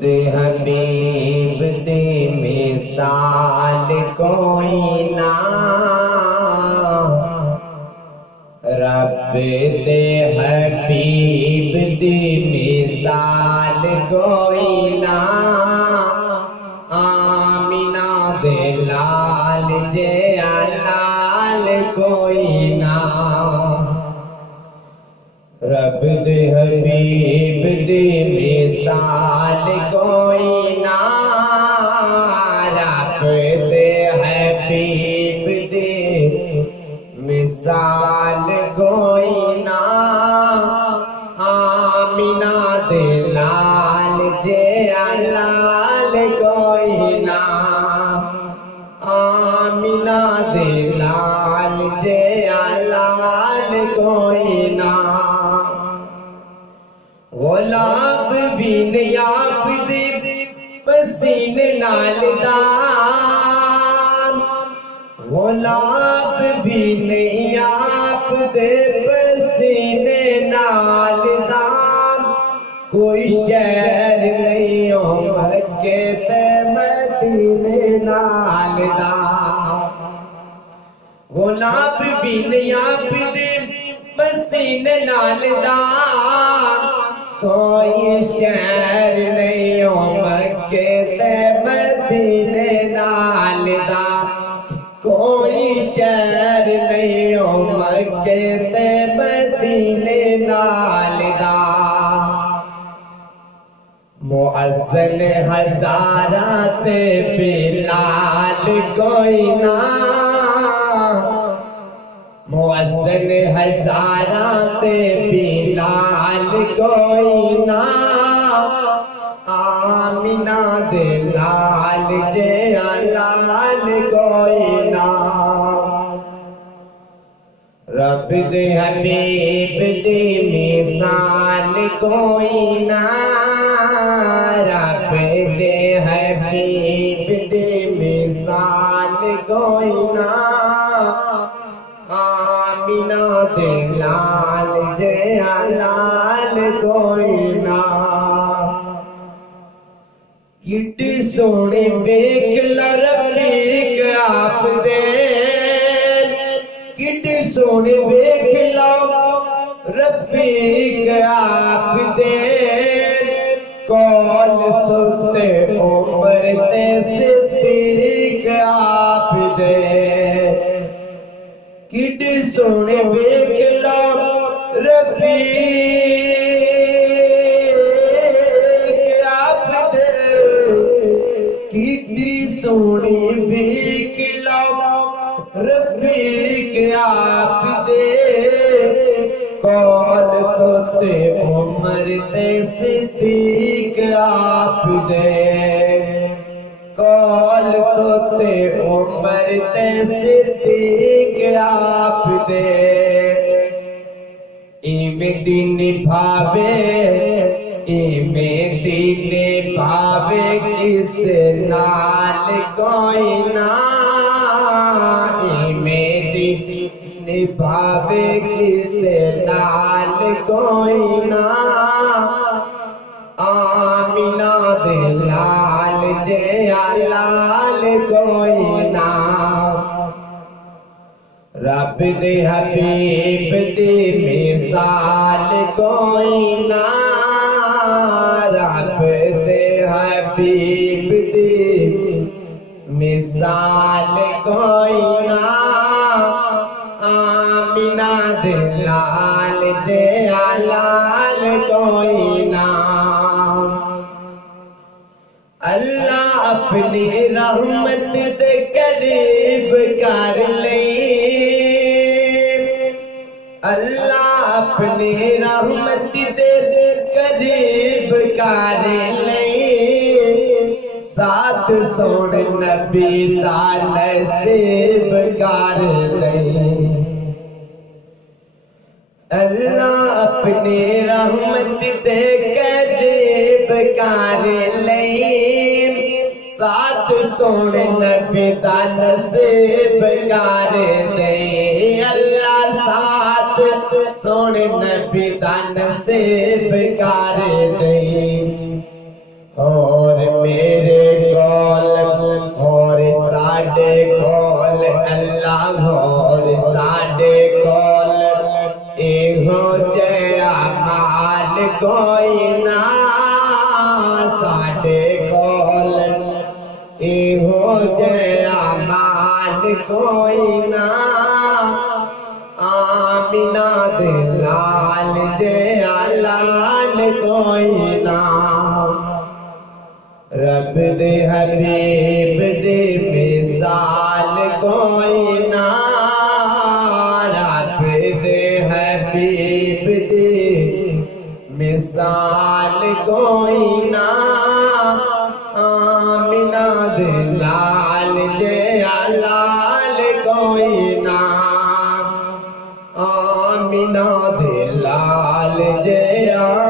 دے حبیب دی مثال کوئی نہ، رب دے حبیب دی مثال کوئی نہ، آمینہ دے لال جے لال کوئی نہ، رب دے حبیب دی مثال کوئی نہ، رب دے حبیب دی مثال کوئی نہ، آمینہ دے لال جے لال کوئی نہ، آمینہ دے لال جے لال کوئی نہ، غلام بھی نہیں آپ دے پسینے نال دان، غلام بھی نہیں آپ دے پسینے نال دان، کوئی شہر نہیں ہو مکے تے مدینے نال دان، غلام بھی نہیں آپ دے پسینے نال دان، کوئی شہر نہیں ہو مکے تے مدینے نال دان، کوئی شہر نہیں ہو مکے تے مدینے نال دان، مؤذن ہزاراں تے بلال کوئی نہ، مؤذن ہزاراں تے بلال کوئی نہ، آمینہ دے لال جے لال کوئی نہ، رب دے حبیب دی مثال کوئی نہ، رب دے حبیب دی مثال کوئی نہ، آمینہ دے لال جے لال کوئی نہ، کڈی سونی ویکھ لو رفیق آپ دے، کڈی سونی ویکھ لو رفیق آپ دے، کول ستے عمر تے صدیق آپ دے، کڈی سونے ویکھ لو رفیق آپ دے، کڈی سونی ویکھ لو رفیق آپ دے، کول ستے عمر تے صدیق آپ دے، کول ستے عمر تے صدیق آپ دے، ایویں دی نبھاوے ایویں دی نبھاوے کسے نال کوئی نہ، ایویں دی نبھاوے کسے نال کوئی نہ، آمینہ دے لال جے لال کوئی نہ، رب دے حبیب دی مثال کوئی نہ، رب دے حبیب دی مثال کوئی نہ، آمینہ دے لال جے لال کوئی نہ، اللہ اپنی رحمت دے قریب کر لئی، اللہ اپنی رحمت دے قریب کر لئی، ساتھ سون نبی دا نصیب کر لئی، اللہ اپنی رحمت دے قریب کر لئی، ساتھ سونے نبی دا نصیب کر دے، اللہ ساتھ سونے نبی دا نصیب کر دے، ہو लाहौर साडे कोल एहो जया माल कोई ना साडे कोल एहो जया माल कोई ना आमिना दे लाल जया लाल कोई ना रब दे हबीब दे मिसाल कोई ना रब दे हबीब दे मिसाल कोई ना आमिना दे लाल जया लाल कोई ना आमिना दे लाल जया